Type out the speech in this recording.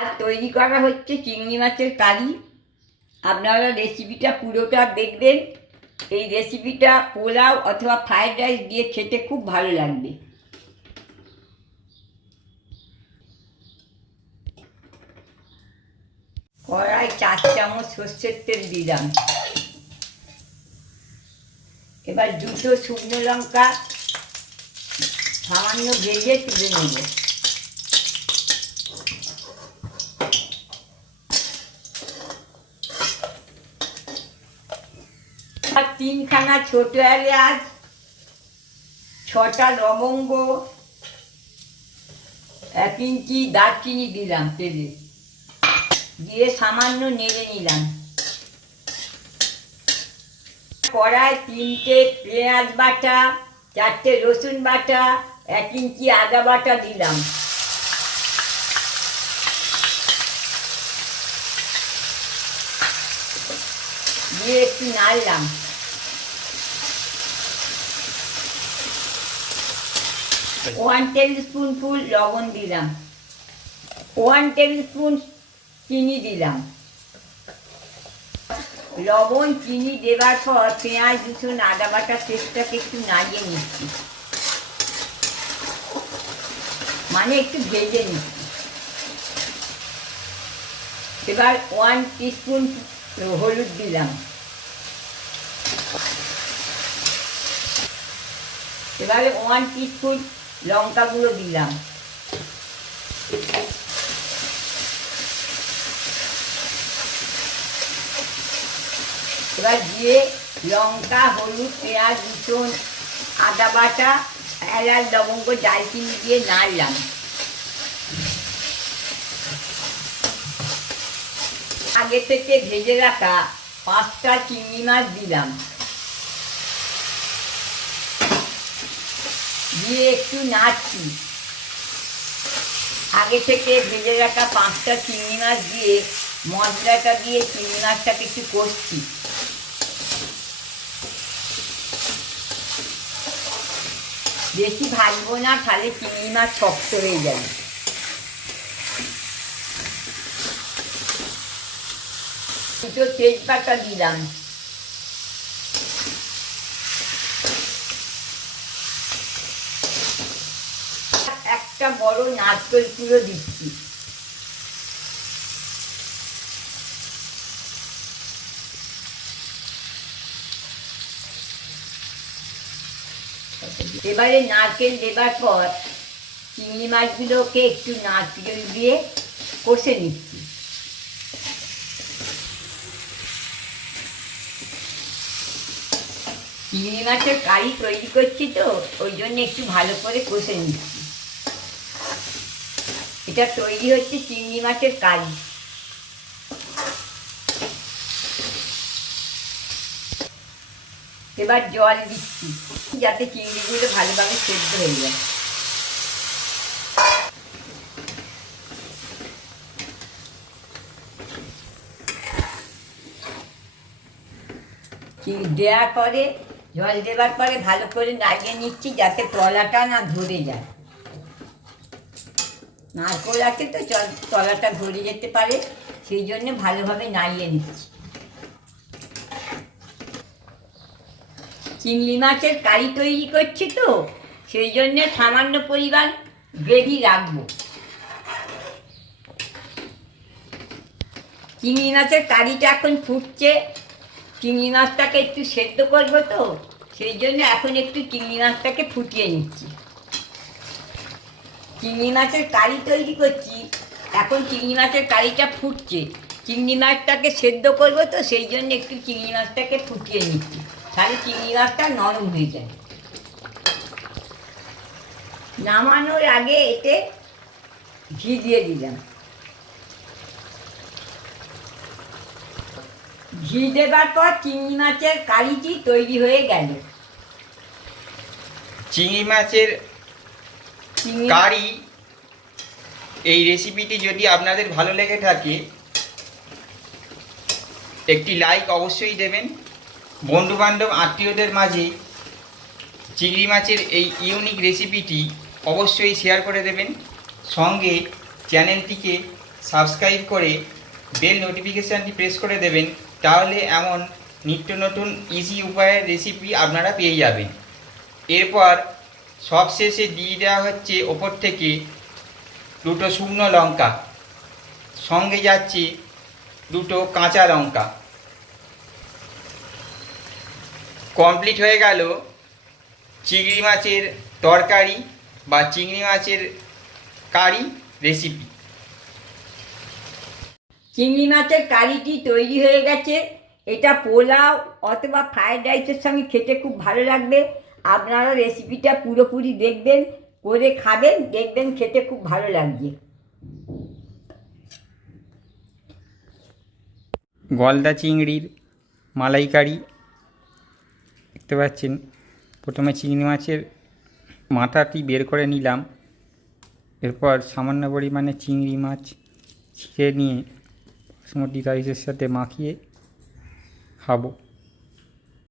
আর তৈরি করা হচ্ছে চিংড়ি মাছের কারি। আপনারা রেসিপিটা পুরোটা দেখবেন। এই রেসিপিটা পোলাও অথবা ফ্রায়েড রাইস দিয়ে খেতে খুব ভালো লাগবে। কড়াই 4 চামচ সর্ষের তেল দিলাম। এবার 2 শুকনো লঙ্কা সামান্য ভেজে তুলে নেব। আর 3খানা ছোট এলাচ, 6টা লবঙ্গ, 1 ইঞ্চি দারচিনি দিলাম তেলে, দিয়ে সামান্য নেড়ে নিলাম। কড়ায় 3টে পেঁয়াজ বাটা, 4টে রসুন বাটা, 1 ইঞ্চি আদা বাটা দিলাম। দিয়ে একটু নাড়লাম। ওয়ান টেবিল স্পুন ফুল লবণ দিলাম। 1 টেবিল স্পুন চিনি দিলাম। লবণ চিনি দেওয়ার পর পেঁয়াজ রসুন আদা বাটা পেস্টটাকে একটু নাড়িয়ে নিচ্ছি, মানে একটু ভেজে নিচ্ছি। এবার 1 টিস্পুন হলুদ দিলাম। এবারে 1 টিস্পুন লঙ্কা গুঁড়ো দিলাম। এবার দিয়ে লঙ্কা হলুদ পেঁয়াজ রসুন আদা বাটা এলাচ লবঙ্গ দারচিনি দিয়ে নাড়লাম। আগে থেকে ভেজে রাখা 5টা চিংড়ি মাছ দিলাম, দিয়ে একটু নাড়ছি। আগে থেকে ভেজে রাখা 5টা চিংড়ি মাছ দিয়ে মশলাটা দিয়ে চিংড়ি মাছটাকে একটু কষছি। বেশি ভাজবো না, তাহলে চিংড়ি মাছ শক্ত হয়ে যাবে। দুটো তেজপাতা দিলাম। একটা বড় নারকেল কুড়ো দিচ্ছি। এবারে নারকেল দেবার পর চিংড়ি মাছগুলোকে একটু নারকেল দিয়ে কষে নিচ্ছি। চিংড়ি মাছের কারি তৈরি করছি তো, ওই জন্য একটু ভালো করে কষে নিচ্ছি। এটা তৈরি হচ্ছে চিংড়ি মাছের কারি। এবার জল দিচ্ছি যাতে চিংড়িগুলো ভালোভাবে সেদ্ধ হয়ে যায়। দেওয়ার পরে জল দেওয়ার পরে ভালো করে নাড়িয়ে নিচ্ছি যাতে তলাটা না ধরে যায়। নারকেল আছে তো তলাটা ধরে যেতে পারে, সেই জন্য ভালোভাবে নাড়িয়ে নিচ্ছি। চিংড়ি মাছের কারি তৈরি করছি তো, সেই জন্যে সামান্য পরিমাণ গ্রেভি রাখবো। চিংড়ি মাছের কারিটা এখন ফুটছে। চিংড়ি মাছটাকে একটু সেদ্ধ করবো তো, সেই জন্য এখন একটু চিংড়ি মাছটাকে ফুটিয়ে নিচ্ছি। চিংড়ি মাছের কারি তৈরি করছি, এখন চিংড়ি মাছের কারিটা ফুটছে। চিংড়ি মাছটাকে সেদ্ধ করবো তো, সেই জন্য একটু চিংড়ি মাছটাকে ফুটিয়ে নিচ্ছি, তাহলে চিংড়ি মাছটা নরম হয়ে যায়। নামানোর আগে এতে ঘি দিয়ে দিলাম। ঘি দেবার পর চিংড়ি মাছের কারিটি তৈরি হয়ে গেল। চিংড়ি মাছের কারি এই রেসিপিটি যদি আপনাদের ভালো লেগে থাকে একটি লাইক অবশ্যই দেবেন। বন্ধুবান্ধব আত্মীয়দের মাঝে চিংড়ি মাছের এই ইউনিক রেসিপিটি অবশ্যই শেয়ার করে দেবেন। সঙ্গে চ্যানেলটিকে সাবস্ক্রাইব করে বেল নোটিফিকেশানটি প্রেস করে দেবেন, তাহলে এমন নিত্য নতুন ইজি উপায়ের রেসিপি আপনারা পেয়ে যাবেন। এরপর সবশেষে দিয়ে দেওয়া হচ্ছে ওপর থেকে 2টো শুকনো লঙ্কা, সঙ্গে যাচ্ছে 2টো কাঁচা লঙ্কা। কমপ্লিট হয়ে গেল চিংড়ি মাছের তরকারি বা চিংড়ি মাছের কারি রেসিপি। চিংড়ি মাছের কারিটি তৈরি হয়ে গেছে। এটা পোলাও অথবা ফ্রায়েড রাইসের সঙ্গে খেতে খুব ভালো লাগবে। আপনারা রেসিপিটা পুরোপুরি দেখবেন, করে খাবেন, দেখবেন খেতে খুব ভালো লাগবে। গলদা চিংড়ির মালাইকারি দেখতে পাচ্ছেন। প্রথমে চিংড়ি মাছের মাথাটি বের করে নিলাম, এরপর সামান্য পরিমাণে চিংড়ি মাছ ছিঁড়ে নিয়ে বাসমতি রাইসের সাথে মাখিয়ে খাবো।